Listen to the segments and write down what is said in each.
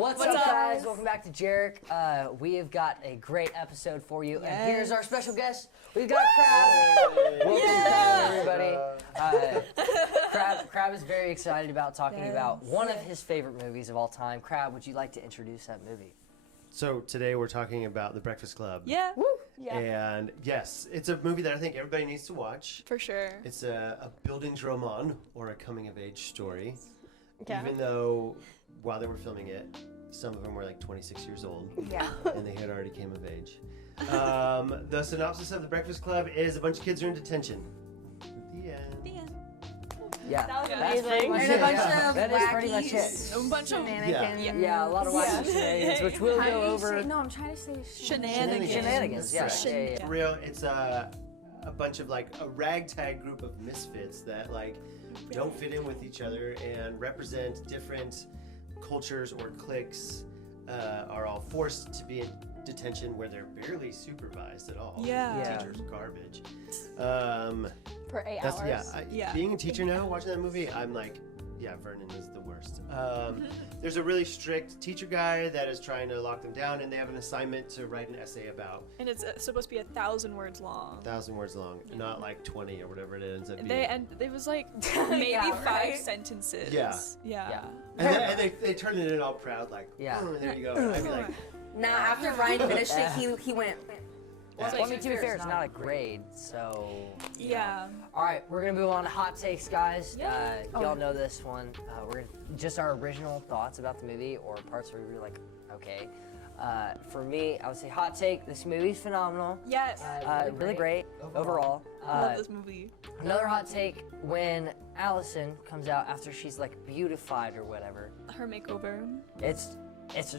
What's up, guys? Welcome back to JEREC. We have got a great episode for you, and here's our special guest. We've got Crab. Welcome, everybody. Crab is very excited about talking about one of his favorite movies of all time. Crab, would you like to introduce that movie? So today we're talking about The Breakfast Club. Yeah. Woo. Yeah. And yes, it's a movie that I think everybody needs to watch. For sure. It's a Bildungsroman, or a coming-of-age story. Yeah. Even though, while they were filming it, some of them were like 26 years old. Yeah. And they had already came of age. The synopsis of The Breakfast Club is a bunch of kids are in detention. The end. The end. Yeah, That was that's pretty amazing. much And it. a bunch Yeah. of That is pretty much wackies. it. A bunch of Shenanigans. Yeah, a lot of wacky shenanigans, which we'll go over. No, I'm trying to say Shenanigans. Shenanigans, yeah. For real, it's a bunch of like a ragtag group of misfits that like don't fit in with each other and represent different cultures or cliques, are all forced to be in detention where they're barely supervised at all. Yeah. The teachers are garbage. For 8 That's, hours. yeah, being a teacher now, watching that movie, I'm like, yeah, Vernon is the worst. There's a really strict teacher guy that is trying to lock them down, and they have an assignment to write an essay about. And it's supposed to be 1,000 words long. 1,000 words long, not like 20 or whatever it ends up being. And it was like maybe Yeah, 5 right? sentences. Yeah. Yeah. And they turn it in all proud, like, Yeah. oh, there you go. And I'd be like, Nah, after Ryan finished it, he went. Well, I mean, to be fair, it's not a grade, so... Yeah. All right, we're gonna move on to hot takes, guys. Yeah. Y'all know this one. We're just our original thoughts about the movie, or parts where we were like, okay. For me, I would say hot take. This movie's phenomenal. Yes. Really great overall. I love this movie. Another hot take: when Allison comes out after she's like beautified or whatever, Her makeover. it's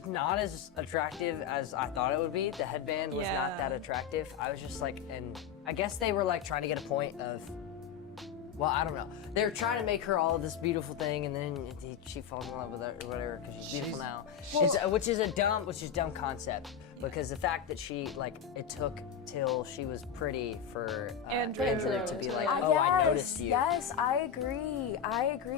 not as attractive as I thought it would be. The headband was Yeah. not that attractive. I was just like, and I guess they were like trying to get a point of, well, I don't know. They were trying to make her all of this beautiful thing, and then she falls in love with her or whatever because she's beautiful now. Which is dumb concept, because the fact that she it took till she was pretty for Andrew to be like, Yes, oh, I noticed you. Yes, I agree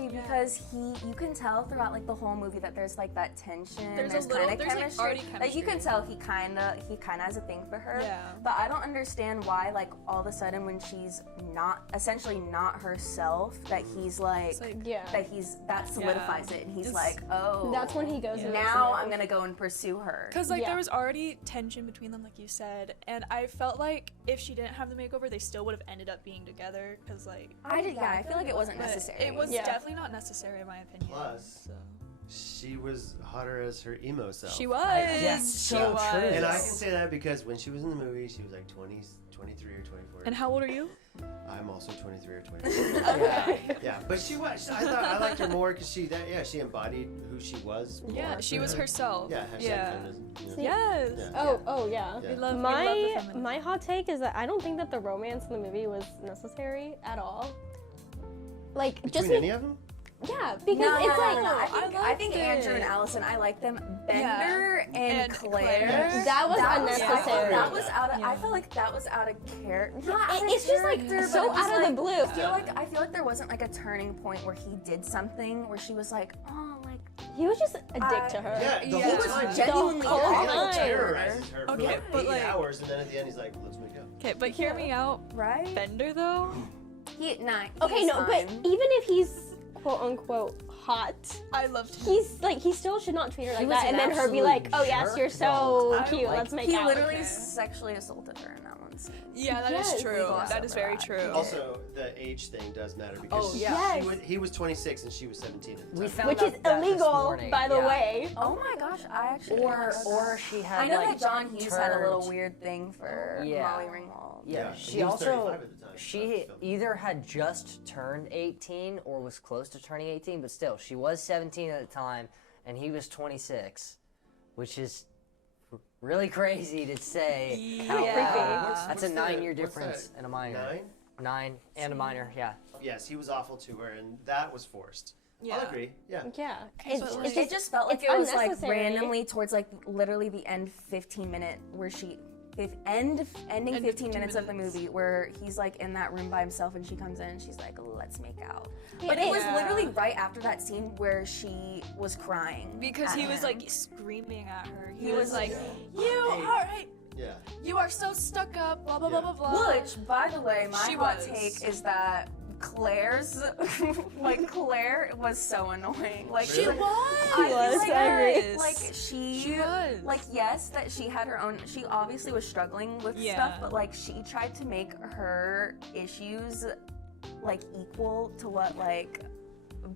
because you can tell throughout like the whole movie that there's like that tension. There's there's a little- kind of there's, like, chemistry. already Like you can chemistry. tell he kind of has a thing for her. Yeah. But I don't understand why like all of a sudden when she's essentially not herself, that he's like, Yeah. that solidifies it, and he's It's- like, oh, That's when he goes into now the I'm gonna go and pursue her. Because like Yeah. there was already tension between them, like you said, and I felt like if she didn't have the makeover, they still would have ended up being together. Because like, I feel like it wasn't but necessary. it was Yeah. definitely not necessary in my opinion. Plus, so. she was hotter as her emo self. She was. Yes, she so was. true. And I can say that because when she was in the movie, she was like 23 or 24. And how old are you? I'm also 23 or 24. Yeah. Yeah, but she was. I thought I liked her more because she embodied who she was. More. Yeah, she was herself. Yeah, hashtag feminism. You know? Yes. Yeah. Oh yeah. Yeah. We love the My feminism. hot take is that I don't think that the romance in the movie was necessary at all. Like just Between any of them? yeah, because it's like I think liked Andrew and it. Allison, I like them. Yeah. Bender and Claire. that was That unnecessary. that was out of. Yeah. I felt like that was out of character. It's just like so out of the blue. I feel like there wasn't like a turning point where he did something where she was like, oh, like He was just a dick to her. Yeah, the Yeah. whole He was time. genuinely The whole He like time. terrorizes her for Okay, like but, 8 like- hours, and then at the end he's like, "Let's make up." Okay, but hear me out. right. Bender though. Okay, he's no, but fine. even if he's quote unquote hot, I loved him. he's like he still should not treat her like was that, an and then her be absolute like, oh yes, jerk, you're though. so cute, Like, let's make He out. literally Okay. sexually assaulted her in that one scene. Yeah, that Yes. is true. Gloss That is over very that. true. Also, the age thing does matter because Oh, yeah. he was 26 and she was 17 at the We time. found Which out is that this illegal, morning, by the yeah. way. Oh my gosh, I actually Or she had I know like that John Hughes had a little turned- weird thing for Yeah. Molly Ringwald. Yeah, Yeah, and she he was also 35 at the time, she so- either had just turned 18 or was close to turning 18, but still she was 17 at the time and he was 26, which is really crazy to say. Yeah. That's a 9-year difference and a minor. 9? 9 and a minor, yeah. Yes, he was awful to her, and that was forced. Yeah. I'll agree. Yeah. Yeah, but, it's It just felt like it's it was like unnecessary. randomly towards like literally the end 15 minute where she ending 15 15 minutes of the minutes. movie where he's like in that room by himself and she comes in and she's like, let's make out. Yeah. But it was Yeah. literally right after that scene where she was crying. Because at he was him. like screaming at her. He He was was like, like, "You all right? Yeah. You are so stuck up." Blah blah Yeah. blah blah blah. Which, by the way, my She hot was. take is that Claire's, Claire was so annoying. Like, Really? She was. I feel was, like, I agree. like She was. like, yes, that she had her own, she obviously was struggling with Yeah. stuff, but like, she tried to make her issues like equal to what like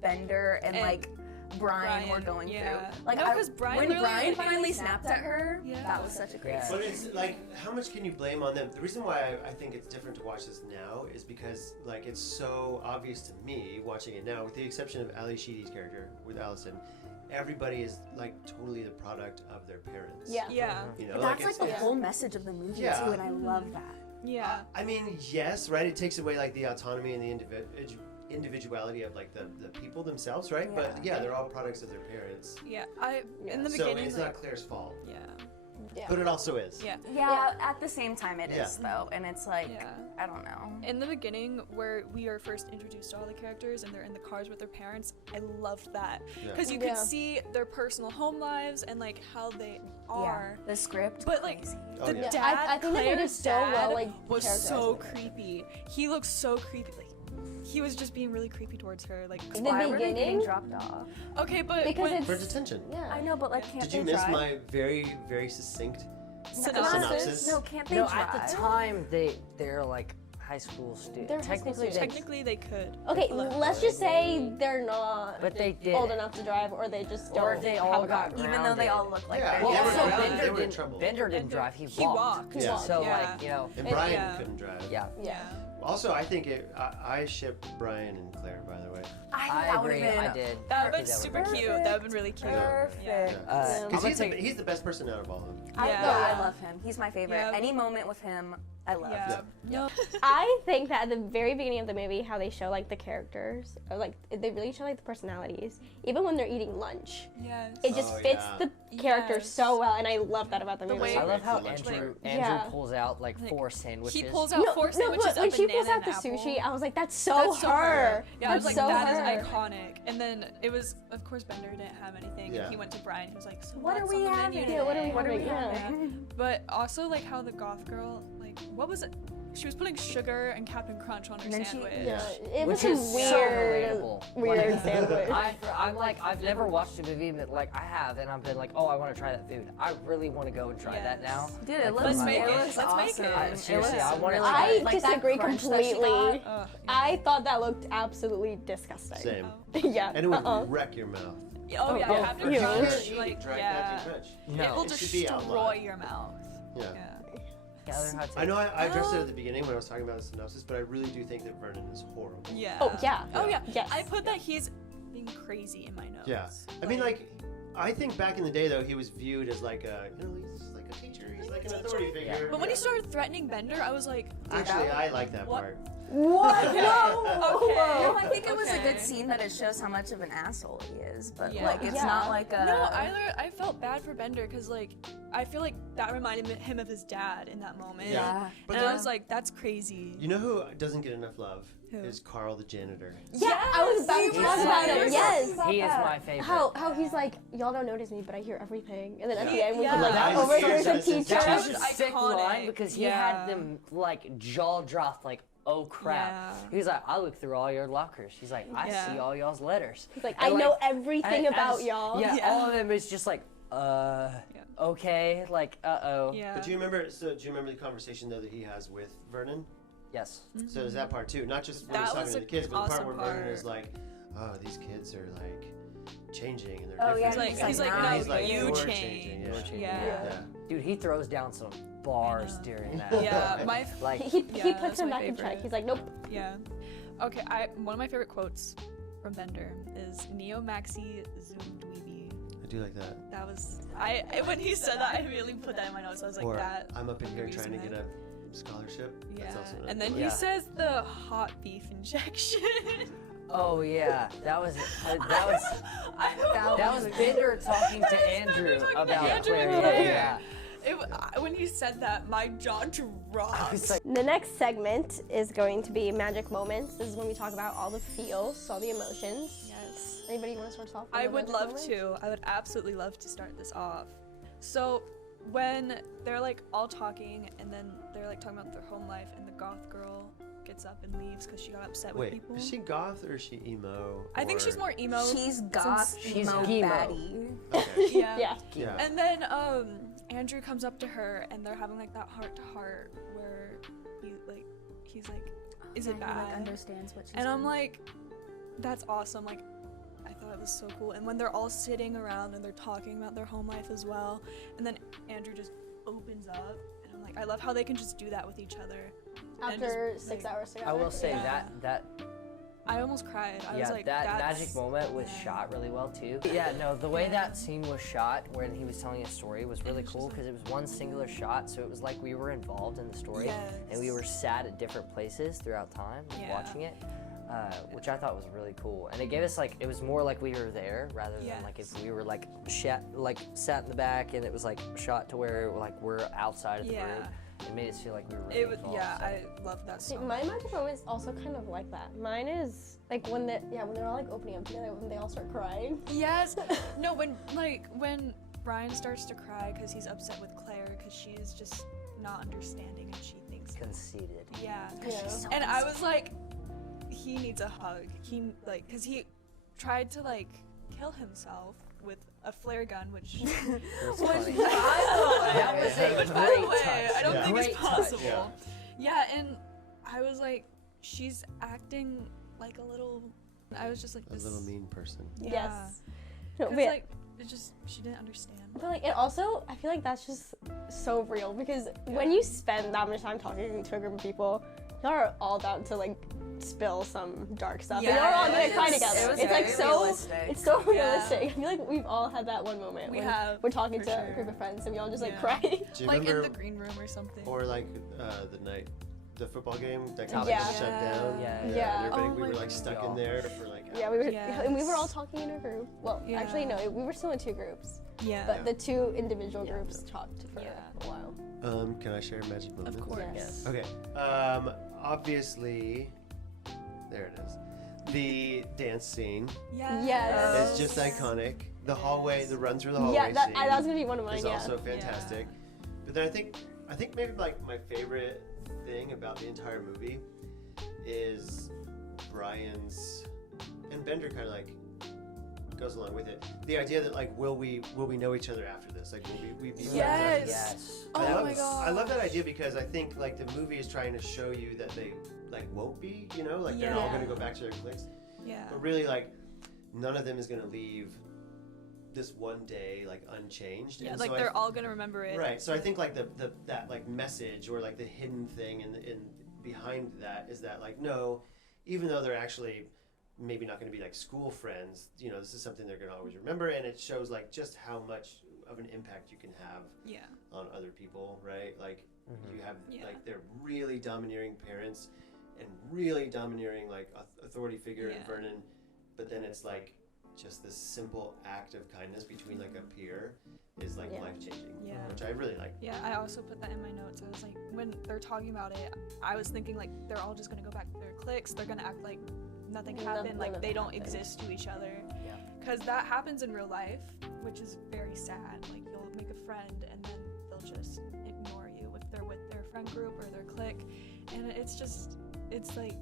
Bender and like Brian were going yeah. through. Like, No, 'cause Brian when literally, Brian like, finally snapped at her, Yeah. that was such a great Yeah. scene. But it's like, how much can you blame on them? The reason why I think it's different to watch this now is because like it's so obvious to me watching it now, with the exception of Ali Sheedy's character with Allison. Everybody is like totally the product of their parents. Yeah. Yeah. You know, But that's like it's- the whole message of the movie Yeah. too, and I love that. Yeah. I mean, yes, right? It takes away like the autonomy and the individuality of like the people themselves, right? But yeah, they're all products of their parents. Yeah. In the So beginning, it's like, not Claire's fault, yeah. Yeah. but it also is. Yeah. Yeah, at the same time it Yeah. is though, and it's like Yeah. I don't know. In the beginning, where we are first introduced to all the characters and they're in the cars with their parents, I loved that Yeah. because you Yeah. could see their personal home lives and like how they are. The script, But, like, crazy. Oh, The yeah. dad, I think they did Claire's so well, dad, like, was so characterizing it. creepy. He looked so creepy. Like he was just being really creepy towards her. Like The Why were they getting beginning? dropped off? okay, but Because when, For it's detention. yeah. I know, but like, can't Did you they miss drive? my very succinct synopsis. No, can't they No, drive? at the time they're like high school students. They're high school Technically, they could. Okay, let's just say they're not But they did. old enough to drive, or they just don't. Or they all have a got car. Even though they all look like Yeah, they're Well, they were also grounded, Bender they were in didn't. trouble. Bender didn't drive. He He walked. walked. He walked. So Yeah. like you know. And And- Brian yeah. couldn't drive. Yeah. Yeah. Also, I think I shipped Brian and Claire, by the way. I think I that would agree. have been I did. That I would think been super would've cute. That would have been really cute. perfect. Yeah. I'm Because gonna take- he's the best person out of all of them. Yeah. I love him. He's my favorite. Yeah. Any moment with him, I love. Yeah. No. I think that at the very beginning of the movie, how they show like the characters, or like they really show like the personalities, even when they're eating lunch. Yes. It just Oh, fits yeah. the characters Yes. so well, and I love that about the The movie. way- I love how Lunch Andrew break. Yeah. pulls out like Like, 4 sandwiches. He pulls out 4 sandwiches, but when a she pulls banana out the and sushi, apple. I was like, that's so That's so her. Yeah, I was That's like, so that her. is iconic. And then it was, of course, Bender didn't have anything. Yeah. And he went to Brian. He was like, so What are what's we on the having? menu Yeah, what are we today? What are we having? Yeah. having? But also like how the goth girl, like, what was it? She was putting sugar and Captain Crunch on her And then she- sandwich. Yeah, it was Which a is so weird, relatable. weird Like, sandwich. I'm like, I've never watched a movie, but like I have, and I've been like, oh, I want to try that food. I really want to go and try that Yes. now. Dude, it Like, looks, Let's for my make life. it. looks Let's make awesome. it. I- seriously, I wanna really try I it. like that disagree crunch that she completely. got. I thought that looked absolutely disgusting. Same. Yeah. And it would wreck your mouth. Oh, yeah, Oh, Captain ew. Crunch, Eat like, dry yeah. Captain Crunch. No. It will It should be destroy outlawed. your mouth. Yeah. Yeah. Yeah, they're hot I know I addressed it Oh. at the beginning when I was talking about the synopsis, but I really do think that Vernon is horrible. Yeah. Oh, yeah. Oh yeah. Yes. I put that he's being crazy in my notes. Yeah. I mean, like, I think back in the day, though, he was viewed as like a, he's like a teacher. He's like an authority figure. But when he started threatening Bender, I was like, Actually, I like that What? part. What? Okay. No, I think it was a good Okay. scene that it shows how much of an asshole he is, but Yeah. like it's Yeah. not like a. No, I felt bad for Bender because like I feel like that reminded him of his dad in that moment. Yeah. But And I then- was like, that's crazy. You know who doesn't get enough love? Who? Is Carl the janitor. Yeah, I was about to He's talk about my him. favorite. Yes. He is my favorite. How he's like, y'all don't notice me, but I hear everything. And then at the Yeah. end, we Yeah. could like That was overhear the serious. teacher. That was was a sick iconic. line because he Yeah. had them like jaw dropped, like, oh crap. Yeah. He was like, I look through all your lockers. He's like, I Yeah. see all y'all's letters. He's like, And, I know everything and about as- y'all. Yeah, Yeah. all of them is just like, okay, like, uh-oh. Yeah. But do you remember? So do you remember the conversation though that he has with Vernon? Yes. So there's that part too, not just when That he's talking was to the an kids, but the part awesome where Vernon part. is like, "Oh, these kids are like changing and they're Oh, yeah, different." He's like, no, no, he's like, you "You're change. changing, you're changing." Yeah. Yeah. Dude, he throws down some bars I know. during that. Yeah, my Like, He Yeah, puts that's him my back in check. favorite. He's like, nope. yeah. Okay, one of my favorite quotes from Bender is Neo Maxi Zoom Dweeby. I do like that. That was when he said that I immediately put that in my notes. I was like Or that. I'm up in here movie's trying to mad. get a scholarship. Yeah. That's also And then Yeah. he says the hot beef injection. oh yeah, that was I that was Bender talking to Bender Andrew talking to about Andrew Claire. and Yeah, Claire. yeah. When you said that, my jaw dropped. It's like, The next segment is going to be magic moments. This is when we talk about all the feels, all the emotions. Yes. Anybody want to start us off? with I a would magic love moment? to. I would absolutely love to start this off. So when they're like all talking and then they're like talking about their home life and the goth girl gets up and leaves because she got upset with Wait, people. is she goth or is she emo? I think she's or- more emo. She's goth, She's emo emo. baddie. Okay. Yeah. Yeah. Yeah. And then Andrew comes up to her and they're having like that heart to heart where he's like, is it He, bad? like, understands what she's And I'm doing. like, that's awesome. Like, I thought it was so cool. And when they're all sitting around and they're talking about their home life as well, and then Andrew just opens up, and I'm like, I love how they can just do that with each other. And After just, 6 like, hours together. I will say Yeah. that I almost cried. I was like, that that's magic moment was yeah. shot really well too. Yeah, no, the way Yeah. that scene was shot when he was telling a story was really was cool just because it was one singular shot, so it was like we were involved in the story and we Yes. were sat at different places throughout time Yeah. watching it. Which I thought was really cool, and it gave us like it was more like we were there rather than like if Yes. we were like sat in the back and it was like shot to where like we're outside of the Yeah. room. It made us feel like we were really It was, involved. yeah, so. I love that See, so my much. magic moment is also kind of like that. Mine is like when they're all like opening up together, when they all start crying. Yes. No, when Brian starts to cry because he's upset with Claire because she's just not understanding and she thinks that, Conceited. yeah. Yeah. And I was like, he needs a hug. He because he tried to like kill himself with a flare gun, which It was was funny. that was a which by great the way, touch. I don't Yeah. think Great it's touch. possible. Yeah, and I was like, she's acting like a little. I was just like A this. little mean person. Yeah. Yes. No, 'Cause, but, like it just she didn't understand. but like it also, I feel like that's just so real because when you spend that much time talking to a group of people, y'all are all down to like spill some dark stuff. And y'all are all gonna cry Yes. together. It was It's like very so, realistic. it's so Yeah. realistic. I feel like we've all had that one moment We when have, we're talking for to a sure. group of friends and we all just like Yeah. cry. Do you Like in remember, the green room or something. or like the football game that Yeah. got Yeah. shut down? Yeah. And Yeah. everybody, Oh we my were like stuck in God. there for like Yeah, we were, Yes. and we were all talking in a group. Well, Yeah. actually, no, we were still in two groups, Yeah. but the two individual Yeah. groups talked for Yeah. a while. Can I share a magic moment? Of course. Yes. Okay. Obviously, there it is. The dance scene Yes. is just iconic. The hallway, the run through the hallway Yeah, that scene was gonna be one of mine. is Yeah. also fantastic. But then I think maybe like my favorite thing about the entire movie is Brian's, and Bender kind of like goes along with it. The idea that like will we know each other after this? Like will we be friends after this? Yes. Yes. Oh I love, my god. I love that idea because I think like the movie is trying to show you that they like won't be, you know, like they're all Yeah. gonna go back to their cliques. Yeah. But really like none of them is gonna leave this one day like unchanged. Yeah, And like so they're all gonna remember it. right. So I think like the that like message or like the hidden thing in behind that is that like no, even though they're actually maybe not going to be like school friends, you know, this is something they're going to always remember, and it shows like just how much of an impact you can have Yeah. on other people, right? Like you have Yeah. like they're really domineering parents and really domineering like authority figure in Yeah. Vernon, but then it's like just this simple act of kindness between like a peer is like Yeah. life changing, Yeah. which I really like. Yeah, I also put that in my notes. I was like, when they're talking about it, I was thinking like they're all just gonna go back to their cliques. They're gonna act like nothing happened, like None of they it don't happened. exist to each other. Yeah. Because that happens in real life, which is very sad. Like you'll make a friend and then they'll just ignore you if they're with their friend group or their clique, and it's like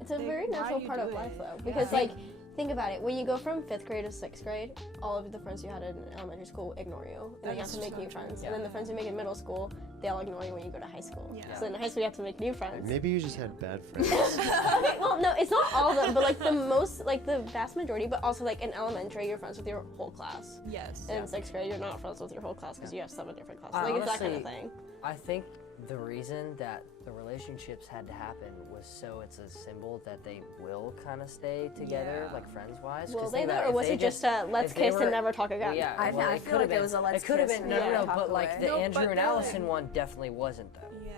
It's a They- very why natural you part do of life, it? though, Yeah. because like think about it. When you go from 5th grade to 6th grade, all of the friends you had in elementary school ignore you, and then you have That's to make so new true. friends. Yeah. And then the friends you make in middle school, they all ignore you when you go to high school. Yeah. So in high school, you have to make new friends. Maybe you just had bad friends. Okay, well, no, it's not all of them, but like the vast majority. But also like in elementary, you're friends with your whole class. yes. And in 6th grade, you're not friends with your whole class because you have 7 different classes. I Like it's that kind of honestly- thing. I think the reason that the relationships had to happen was so it's a symbol that they will kind of stay together, Yeah. like friends-wise. Will 'Cause they think though, about or if was they it just let's if they kiss were- and never talk again? Well, yeah, I well, feel like it was a let's It could have kiss been and no, never no, talk but like away. the No, Andrew but and they're Allison like- one definitely wasn't though. Yeah.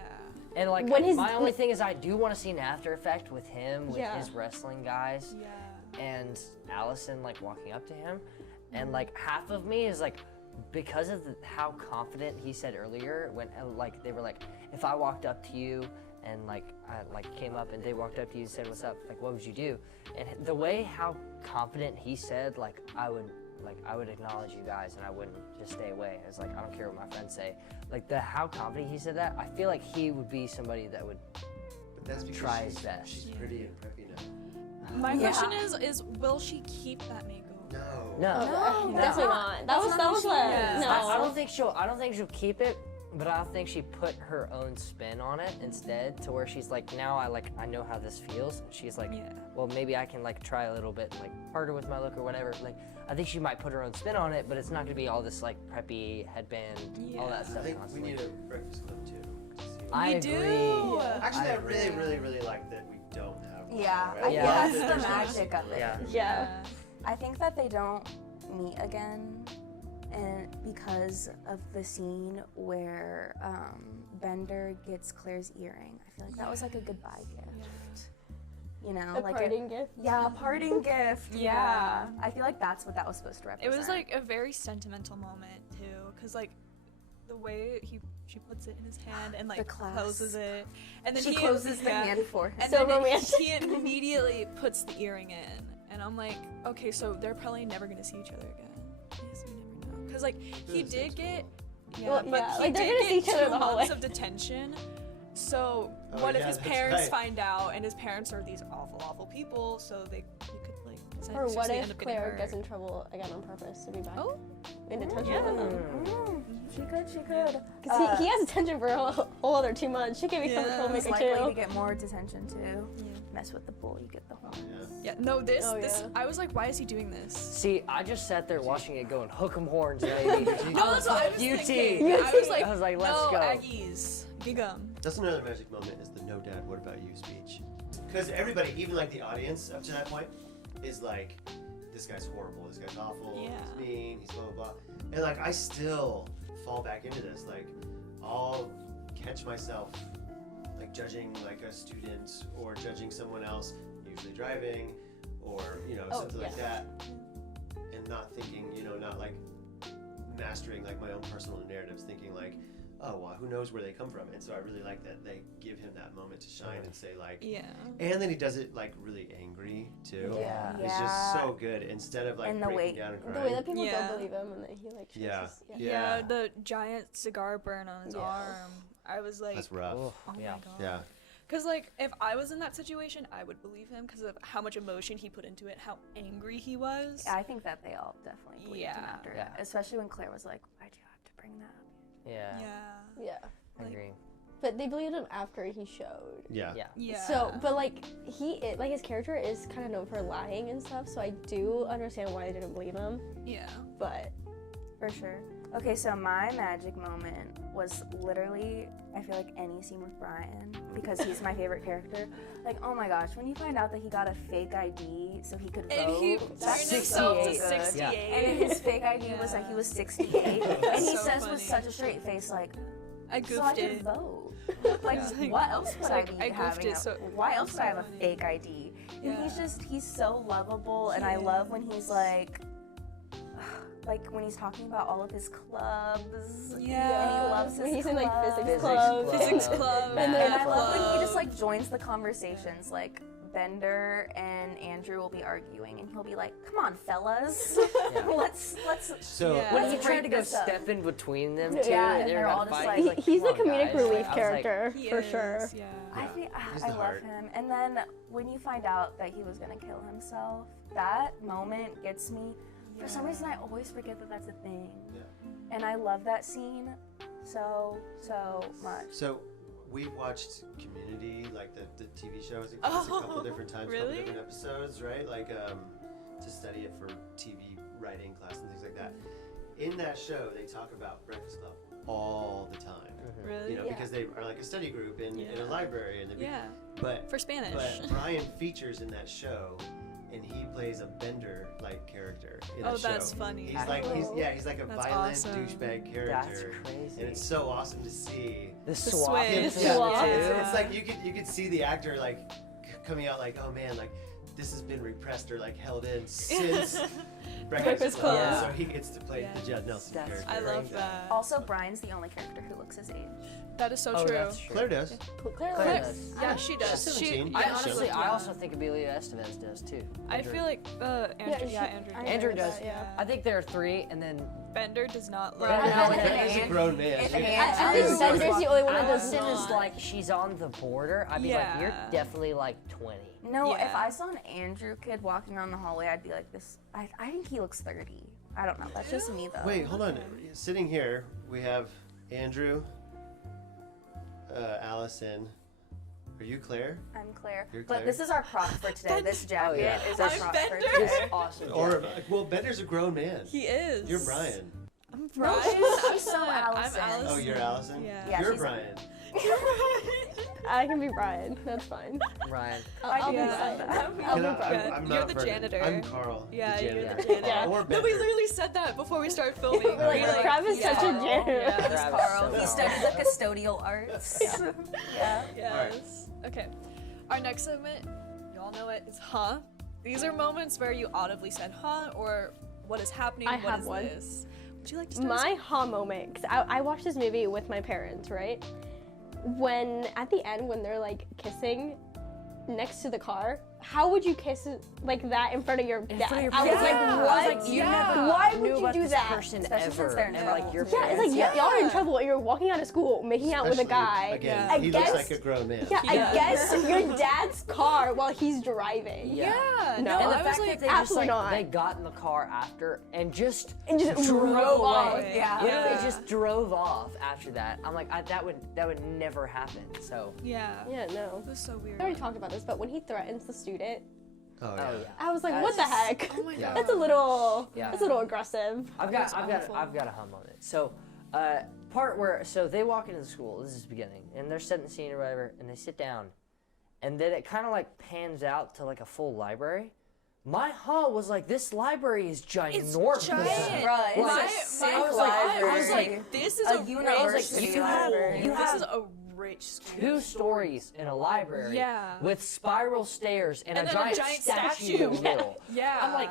And like When his- my only thing is I do want to see an after effect with him with Yeah. his wrestling guys Yeah. and Allison like walking up to him, and like half of me is like, because of how confident he said earlier, when like they were like, if I walked up to you and like I like came up and they walked up to you and said, what's up? Like, what would you do? And the way how confident he said, like I would acknowledge you guys and I wouldn't just stay away. I was like, I don't care what my friends say. Like how confident he said that, I feel like he would be somebody that would But that's because try his best. she's pretty and preppy now. My question is, will she keep that makeover? No. No. Definitely not. That was what. Yeah. No. I don't think she'll keep it, but I think she put her own spin on it instead, to where she's like, now I know how this feels. And she's like, Yeah. well, maybe I can like try a little bit like harder with my look or whatever. Like, I think she might put her own spin on it, but it's not gonna be all this like preppy headband, all that I stuff think we constantly. need a Breakfast Club too. To see what- I We agree. do. Actually, I I really like that we don't have one. Yeah, right? I Yeah. feel That that's the there's no magic of it. Yeah. Yeah. I think that they don't meet again, and because of the scene where Bender gets Claire's earring. I feel like that was like a goodbye gift. You know, A like parting gift. Yeah, a parting gift. Yeah. Yeah. I feel like that's what that was supposed to It represent. was like a very sentimental moment too, cause like the way she puts it in his hand and The like clasp. closes it, and then she he closes the yeah. hand for him. And So then romantic. he immediately puts the earring in, and I'm like, okay, so they're probably never gonna see each other again. Yes, we never know, cause like he did get, yeah, Well, but yeah, he like, they're did gonna see get each other in 2 the hallway. months of detention. So Oh, what if yeah, his that's parents right. find out, and his parents are these awful people, so he could like Or what seriously if end up getting Claire hurt. gets in trouble again on purpose to be back Oh. in detention Yeah. with him? She could. Because he has detention for a whole other 2 months. She could become Yeah. a He's troublemaker likely to too. get more detention too. Yeah. Mess with the bull, you get the horn. Yeah. Yeah, no, this, Oh, this, yeah. I was like, why is he doing this? See, I just sat there watching it going, hook 'em horns, baby. Oh, that's what I was UT. thinking. I was like, I was like, let's no, go. Aggies, gig 'em. That's another magic moment is the no dad, what about you speech. Because everybody, even like the audience up to that point, is like, this guy's horrible, this guy's awful, Yeah. he's mean, he's blah, blah, blah. And like, I still fall back into this. Like, I'll catch myself like judging like a student or judging someone else, usually driving, or, you know, Oh, something like yeah. that. And not thinking, you know, not like mastering like my own personal narratives, thinking like, oh, well, who knows where they come from. And so I really like that they give him that moment to shine and say like, Yeah. and then he does it like really angry too. Yeah. It's just so good instead of like And the breaking way- down and The way crying. that people Yeah. don't believe him and that he like shows Yeah. his- Yeah, the giant cigar burn on his Yeah. arm. I was like, That's rough. Oh, oh yeah. my god. Yeah. Because like, if I was in that situation, I would believe him because of how much emotion he put into it, how angry he was. I think that they all definitely believed him Yeah. after Yeah. it, especially when Claire was like, "Why'd you have to bring that up?" Yeah. Yeah. Yeah. I Like- agree. But they believed him after he showed. Yeah. Yeah. Yeah. So, but like like his character is kind of known for lying and stuff. So I do understand why they didn't believe him. Yeah. But For sure. Okay, so my magic moment was literally, I feel like any scene with Brian, because he's my favorite character. Like, oh my gosh, when you find out that he got a fake ID so he could And vote, he that's turned himself to 68. 68. And his fake ID was that he was 68. And he So says funny. with such a straight face, like, I so I goofed could it. vote. Like, Yeah. what else would I Like, be I goofed having? it, so- Why else would I have a funny. fake ID? And Yeah. he's so lovable, and He I love when is. he's like when he's talking about all of his clubs. Yeah. And he loves his when he's in like clubs. physics Physics club. club. Physics club. And And then- I love when he just club. like joins the conversations. Like Bender and Andrew will be arguing, and he'll be like, "Come on, fellas, Yeah. let's." So Yeah. When he Let's tried break to go this up. step in between them Yeah, too, and they they're were all gonna just fight. like- He's the "Come on, comedic guys." relief I was like, character He for is, sure. Yeah. I think He's I the love heart. him. And then when you find out that he was gonna kill himself, that moment gets me. For some reason, I always forget that that's a thing. Yeah. And I love that scene so much. So we watched Community, like the TV show. It's a Oh, couple different times, really? couple different episodes, right? Like to study it for TV writing class and things like that. In that show, they talk about Breakfast Club all the time. Really? You know, Yeah. because they are like a study group in Yeah. a library, and Yeah. but For Spanish. but Brian features in that show, and he plays a Bender-like character in that Oh, show. that's funny. He's like he's like a That's violent awesome. douchebag That's character, crazy. and it's so awesome to see. The The swap. switch. into The it, swap. too. It's like you could see the actor like coming out like, oh man, like this has been repressed or like held in since Breakfast Club. Yeah. So he gets to play the Judd Nelson That's character. I love that. Also, Brian's the only character who looks his age. That is so Oh, true. that's true. Claire does. Claire Claire does. does. Yeah, she does. She's 17. I Yeah, honestly, sure. I also think Emilio Estevez does too. I Andrew. feel like Andrew. she- Andrew. I Andrew agree with does. that, yeah. I think there are 3, and then Bender does not look. Bender- No, no, Bender's a grown man. If You- Andrew- I think Bender's the only one that does Allison not. is like she's on the border. I'd be like, you're Yeah. definitely like 20. No, if Yeah. I saw an Andrew kid walking around the hallway, I'd be like, this. I think he looks 30. I don't know. That's just me though. Wait, hold on. Sitting here, we have Andrew, Allison. Are you Claire? I'm Claire. You're But Claire? this is our prop for today. This jacket yeah. is our I'm prop Bender. for This today. awesome. Or jacket. well, Bender's a grown man. He is. You're Brian. I'm Brian. she's so Allison. I'm Allison. Oh, you're Allison. Yeah. Yeah, You're she's- Brian. I can be Brian. That's fine. Ryan. I'll be Yeah. Brian. I'm I'll be Can I- Brian. I'm You're not the Vernon. janitor. I'm Carl. Yeah, the you're janitor. the janitor. Yeah. Or No, Bender. we literally said that before we started filming. We're like, Yeah. Crab is such a janitor. Yeah. Crab is Carl. so He studied the custodial arts. Yeah. Yes. Okay. Our next segment, y'all know it, is huh. These are moments where you audibly said huh or what is happening. I what have is one. this? Would you like to start? My ha moment, 'cause I watched this movie with my parents, right? When at the end, when they're like kissing next to the car, how would you kiss like that in front of your dad? front of your I was parents. like, Yeah. what? I was like, you never Why knew would you about do this that? person Especially since ever, they're in and like trouble, your too. Yeah, it's like Yeah. y'all are in trouble. You're walking out of school, making out with a Especially, guy. Again, Yeah. he I looks guess- like a grown man. Yeah, I Yeah. guess your dad's car while he's driving. Yeah. No. And the I was fact like, that they just absolutely like not. they got in the car after and just drove off. away. Yeah. Literally Yeah. just drove off after that. I'm like, that would never happen. So yeah. Yeah, no. It was so weird. I already talked about this, but when he threatens the student, Oh, oh yeah. yeah. I was like, what the That's- heck? Oh my Yeah. god. That's a little, Yeah. that's a little aggressive. I've That's got awful. a hum on it. So part where they walk into the school, this is the beginning, and they're setting the scene or whatever, and they sit down, and then it kind of like pans out to like a full library. My hall was like, this library is ginormous. giant. Bruh, it's Like, a sick I was like- I was library. like, this is A a university rich library. school. You This have is a rich school. 2 stories in a library Yeah. with spiral stairs and, And a then a giant, giant statue in the statue. middle. Yeah. I'm like,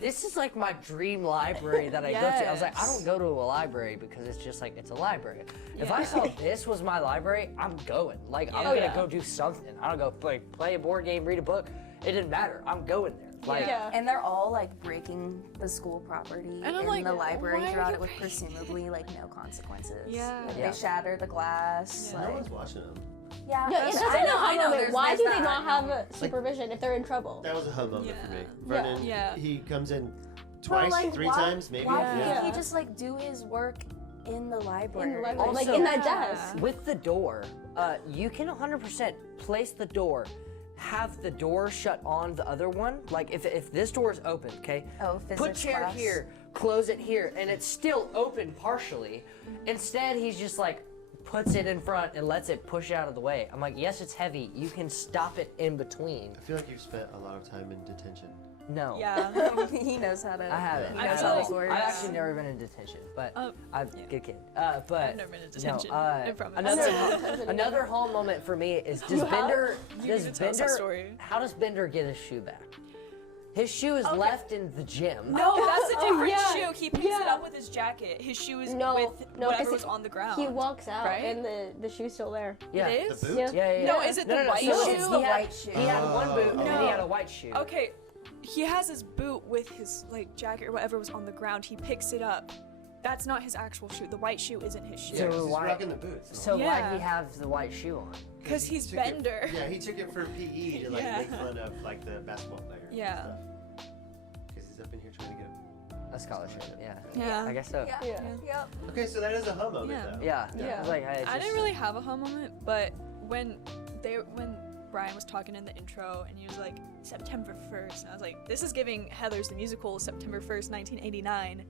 this is like my dream library that I go to. I was like, I Yes. don't go to a library because it's just like, it's a library. If I Yeah. saw this was my library, I'm going. Like, I'm Yeah. gonna Yeah. go do something. I don't go play a board game, read a book. It didn't matter. I'm going there. Like, Yeah. And they're all like breaking the school property And I'm in like, the why library are throughout you it with breaking presumably like no consequences. Yeah. Like, Yeah. They shatter the glass. Yeah. No Like, one's watching him. yeah. Yeah, that's- it's just I like a know, hum I know, moment. there's- Why there's do they that. not have supervision if they're in trouble? That was a hum moment for me. Yeah. Vernon, Yeah. he comes in But, twice, like, 3 why- times, maybe. Why Yeah. can't he just like do his work in the library? In the library, like Also- in that Yeah. desk. with the door, you can 100% place the door, have the door shut on the other one. Like if this door is open, okay? Oh, Put physics chair class. here, close it here, and it's still open partially. Instead, he's just like puts it in front and lets it push out of the way. I'm like, yes, it's heavy. You can stop it in between. I feel like you've spent a lot of time in detention. No. Yeah. He knows how to. I haven't. He I knows feel how like- this works. I've actually never been in detention, but I'm yeah. good kid. But I've never been in detention. No, I promise. another home moment for me is does You have? Bender You does need to tell us that Bender story. how does Bender get his shoe back? His shoe is left in the gym. No, that's a different yeah. shoe. He picks it Yeah. up with his jacket. His shoe is No, with no, whatever 'cause was on the ground. He walks out Right? and the shoe's still there. Yeah. It is? The boot? Yeah. Yeah. No, is it the white so shoe? It's the he had, white shoe. He had one boot and then he No. had a white shoe. Okay, he has his boot with his like jacket or whatever was on the ground. He picks it up. That's not his actual shoe. The white shoe isn't his shoe. Yeah, 'cause So he's why- rocking the boots. So why'd Yeah. he have the white shoe on? Because he's took it- Bender. Yeah, he took it for PE to like Yeah. make fun of like the basketball players. Yeah. Because he's up in here trying to get. A scholarship. Yeah. Yeah. I guess so. Yeah. Yeah. Yep. Okay, so that is a hum moment Yeah. though. Yeah. Yeah. I was like, hey, it's I didn't just- really have a hum moment, but when Brian was talking in the intro and he was like September 1st, and I was like, this is giving Heathers the musical September 1st, 1989.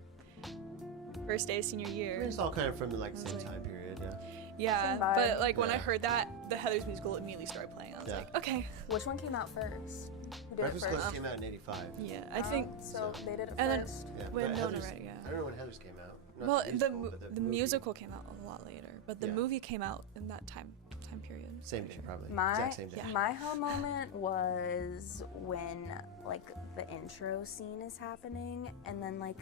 First day of senior I mean, year. it's all kind of from the like I was same like- time period. Yeah. Yeah, Same vibe. but like when I Yeah. heard that, the Heathers musical immediately started playing. I was Yeah. like, okay. Which one came out first? Who did Breakfast it Club first? came out in '85. Yeah, I think. So they did it And then- first. Yeah, When but Nona Heathers- read it, yeah. I don't know when Heathers came out. Not Well, musical, but the movie. musical came out a lot later, but the Yeah. movie came out in that time time period. Same day, probably. My Exact same day. my home moment was when like the intro scene is happening and then like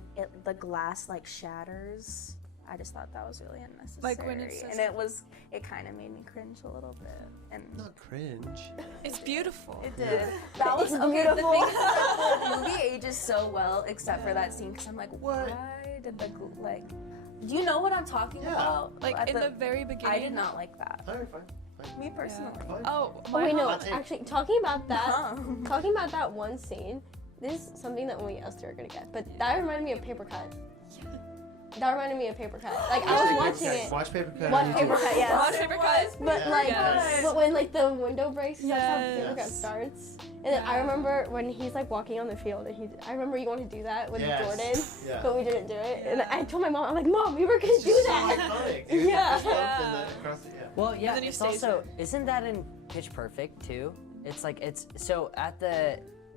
the glass like shatters. I just thought that was really unnecessary. Like when it says- and it kind of made me cringe a little bit. And Not cringe. It's beautiful. it did. That was okay. beautiful. The thing is that the movie ages so well, except for that scene, because I'm like, What? why did the like? Do you know what I'm talking Yeah. about? Like At in the very beginning. I did not like that. All right, fine. Me personally. Fine. Oh, Oh my wait, no. hot take. Actually, talking about that, Huh. talking about that one scene, this is something that only us two are gonna get. But that reminded me of Paper Cut. That reminded me of Paper Cut. Like I was watching it. Watch Paper Cut. Watch on YouTube. Paper Cut, yes. Watch Paper Cut. But Yeah. like, Yes. but when like the window breaks, that's how Paper Cut Yes. starts. And then I remember when he's like walking on the field, and I remember you wanted to do that with Yes. Jordan, Yeah. but we didn't do it. And I told my mom, I'm like, Mom, we were gonna It's do just that. so iconic, dude. Yeah. The fist bump and the across the- yeah. Well, yeah, then he it's stays also, isn't that in Pitch Perfect too? It's like, so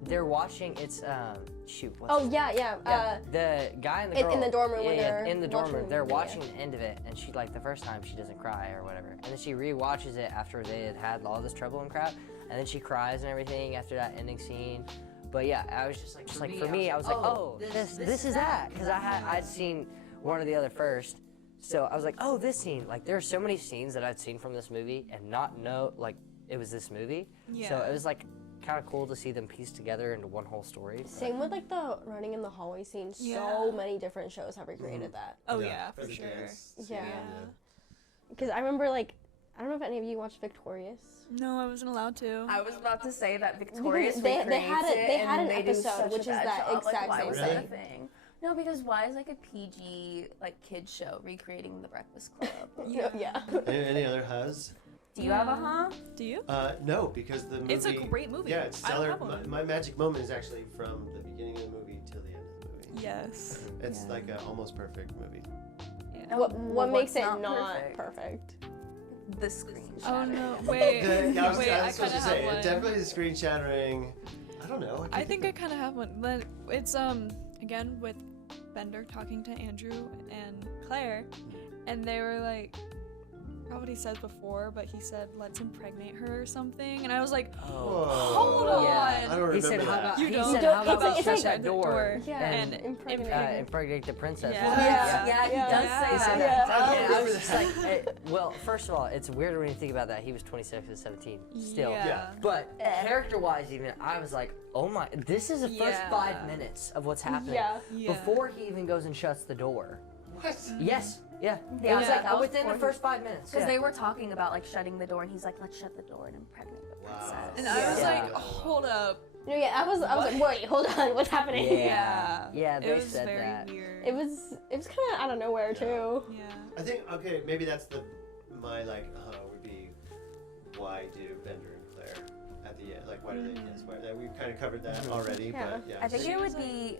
they're watching, it's, what's Oh his yeah, yeah. Yeah, the guy and the girl. in the dorm room when yeah, they're in the dorm watching room. the They're movie, watching the end of it, and she like the first time she doesn't cry or whatever, and then she re-watches it after they had all this trouble and crap, and then she cries and everything after that ending scene. But yeah, I was just like for me, I was like, oh, this is that, because I'd seen one or the other first, so I was like, oh, this scene. Like there are so many scenes that I'd seen from this movie and not know like it was this movie. So Yeah. it was like kind of cool to see them pieced together into one whole story. Same with like the running in the hallway scene. So Yeah. many different shows have recreated that. Oh yeah, for the sure. dance scene, Yeah. Yeah. Because I remember like, I don't know if any of you watched Victorious. No, I wasn't allowed to. I was about to say that Victorious Because they recreates had it, they had and an they do episode such a which is bad that job. exact Why same is thing. that a thing? No, because why is like a PG like kid show recreating The Breakfast Club? Yeah. Any other Huz? Do you have a huh? Do you? No, because the movie. It's a great movie. Yeah, it's I don't stellar. have one. My magic moment is actually from the beginning of the movie till the end of the movie. Yes. It's Yeah. like an almost perfect movie. Yeah. What Well, makes what's it not not perfect? perfect? The screen. Oh shattering. no! Wait. I was wait. I supposed kind to of say have one. definitely the screen shattering. I don't know. I think I kind of have one, but it's again with Bender talking to Andrew and Claire, and they were like, I forgot what he said before, but he said let's impregnate her or something, and I was like, Whoa. hold on. I don't He said, remember how that. about, You he don't? said, You how don't- about we it's shut like that the door door. Yeah. and Impregnate. impregnate the princess? Yeah. Yeah, he does Yeah. say He said that. that. I And I remember was just that. like, well, first of all, it's weird when you think about that. He was 26 and 17 still. Yeah. But character-wise, even, I was like, oh my, this is the first Yeah. 5 minutes of what's happening. Yeah. Yeah. Before he even goes and shuts the door. What? Yes. Yeah. Yeah, It was like that was within the before first 5 minutes. Because yeah. they were talking about like shutting the door, and he's like, "Let's shut the door and impregnate the Wow. princess." And I was Yeah. like, hold up. No, yeah, I was like, wait, hold on, what's happening? Yeah. Yeah, they it was said very that. weird. It was kind of out of nowhere too. Yeah. I think okay, maybe that's my like would be why do Bender and Claire at the end? Like why do they? Yes, why we've kind of covered that already, Yeah. but yeah. I think so- it would be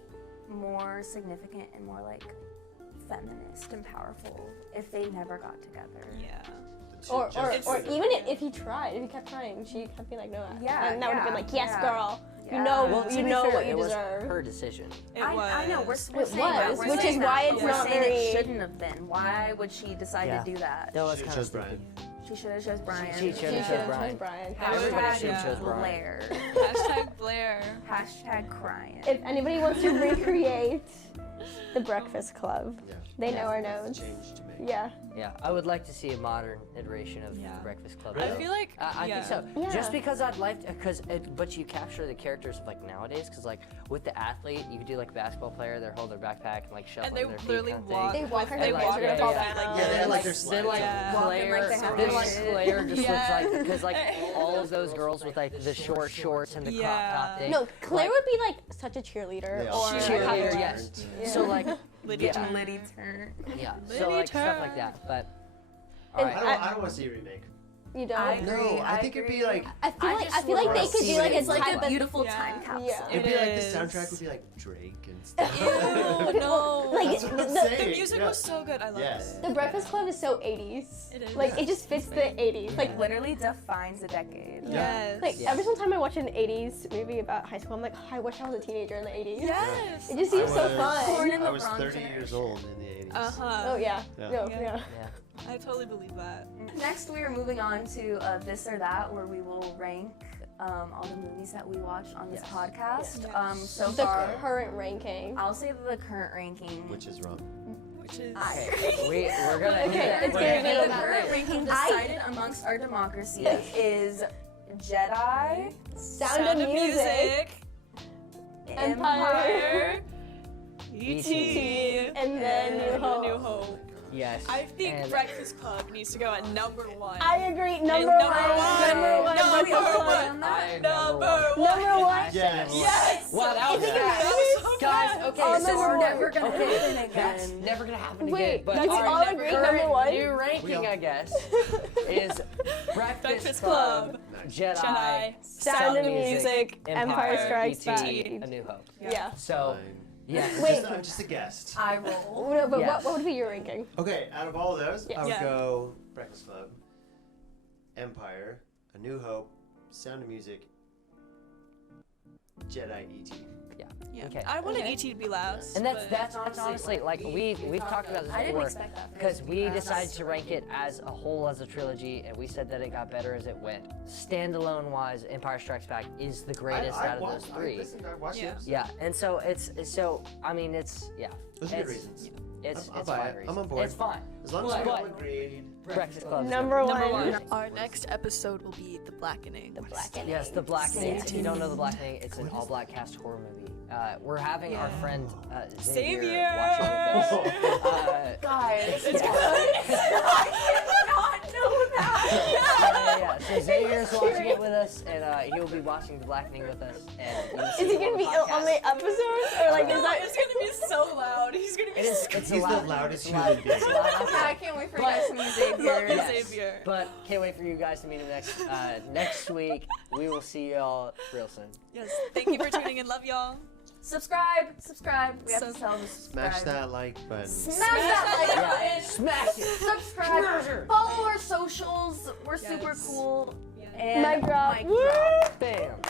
more significant and more like feminist and powerful if they never got together. Yeah. Or It's- even if he tried, if he kept trying, she kept being like, no. Yeah, And that would have been yeah, like, yes, yeah. girl. Yeah. You know, Well, to you be know fair, what you it was deserve. her decision. It I know, we're was. saying was, that, we're which saying is why that, it's but we're not saying very- it shouldn't have been. Why would she decide Yeah. to do that? That was Should've kind of chose Brian. She should have chose Brian. She She should've should chose have Brian. chose Brian. Everybody Hashtag- should have chose Brian. Blair. Hashtag Blair. Hashtag crying. If anybody wants to recreate the Breakfast Club, Yeah. they know our That's notes. a change to make. Yeah. Yeah, I would like to see a modern iteration of Yeah. the Breakfast Club. Really? I feel like I yeah. think so. Yeah. Just because I'd like to, but you capture the characters of like nowadays, because like with the athlete, you could do like a basketball player, they hold their backpack and like shuffle And they their feet literally kind of walk. thing. They walk, with- her they legs walk are gonna with fall their down. feet, like, Yeah, they had, like, their then like Yeah. Walking like Claire, they have then to like shit. Claire just Yeah. looks like because like all of those girls with like the short shorts and the crop Yeah. top thing. No, Claire like, would be like such a cheerleader. They Or all cheerleader, Yeah. yes. Yeah. So like Lydia yeah, Liddy turn. yeah. Liddy So like stuff like turn. that, but. And Alright. I don't want to see a remake. You don't. I No, agree, I I think it'd be agree. like I feel like just I feel like would they wanna could see do like it. a It's like type a of beautiful Yeah. time capsule. Yeah. It'd be It like the is. soundtrack would be like Drake and stuff. Ew, no. Like That's what I'm the saying. The music yeah. was so good. I loved Yes. it. The Breakfast Club is so 80s. It is. Like it just fits the 80s. Like Like literally defines a decade. Yes. like Yeah. every single time I watch an 80s movie about high school, I'm like, oh, I wish I was a teenager in the 80s. Yes. It just seems so Born fun. in the I was wrong 30 years generation. old in the 80s. Uh huh. Oh yeah. Yeah. No, Yeah. yeah. Yeah. I totally believe that. Next, we are moving on to This or That, where we will rank all the movies that we watch on this podcast. Yes. So The far, current ranking. I'll say the current ranking. Which is wrong. Which is Okay, we're gonna. Okay, it's we're gonna be The about current ranking decided amongst our democracy is Jedi, Sound of Music, Empire, E.T. and then New Hope. New Hope. Yes. I think and Breakfast Club needs to go at number 1. I agree. Number number one. one. Number one. Number Breakfast one. Club. I Number Number one. Yes. Yes! Wow, that was Is it fast. really? Guys, okay, Oh, so number we're one. never gonna happen That's again. never gonna happen Wait, again. But that's our all agree, current number one? new ranking, I guess, is Breakfast Breakfast Club, Club, Jedi, Jedi, Sound of Music, Empire Strikes E.T., Back. A New Hope. Yeah. So, Fine. yes. Wait. I'm just a guest. I roll. No, but Yes. what would be your ranking? Okay, out of all of those, Yes. I would Yeah. go Breakfast Club, Empire, A New Hope, Sound of Music, Jedi, E.T. Yeah. Okay. I wanted Okay. E.T. to be last. And but that's honestly like we've talked about this I didn't before expect that. because we decided to rank it as a whole as a trilogy, and we said that it got better as it went. Standalone wise, Empire Strikes Back is the greatest out of those three. I watched Yeah. it. Yeah, and so it's I mean it's Those are good it's- reasons. it's I'll it's buy fine it. I'm reasons. on board. It's fine. As long as we But- all agreed. Breakfast Club. Number one. Number 1. Our next episode will be The Blackening. The Blackening. Yes, The Blackening. Stay If you don't know The Blackening, it's an all-black cast horror movie. We're having our friend Xavier Xavier! watching with us. Guys, yeah. I did not know that. Yeah. So Xavier's watching it with us, and he will be watching The Blackening with us. And you will see Is he it gonna on be the on the podcast. episode or like No, is that? it's gonna be so loud. He's gonna be It's He's a the loud- loudest it's loud- human being. it's a loud Yeah, I episode. can't wait for you guys to meet Xavier. Love Xavier. But can't wait for you guys to meet him next week. We will see y'all real soon. Yes. Thank you for tuning in. Love y'all. Subscribe. We have to tell them to subscribe. Smash that like button. Smash that like Yeah. button. Smash it. Subscribe. Smash it. Follow our socials. We're super Yes. cool. Yeah. And Mic drop. mic Woo! drop. Bam.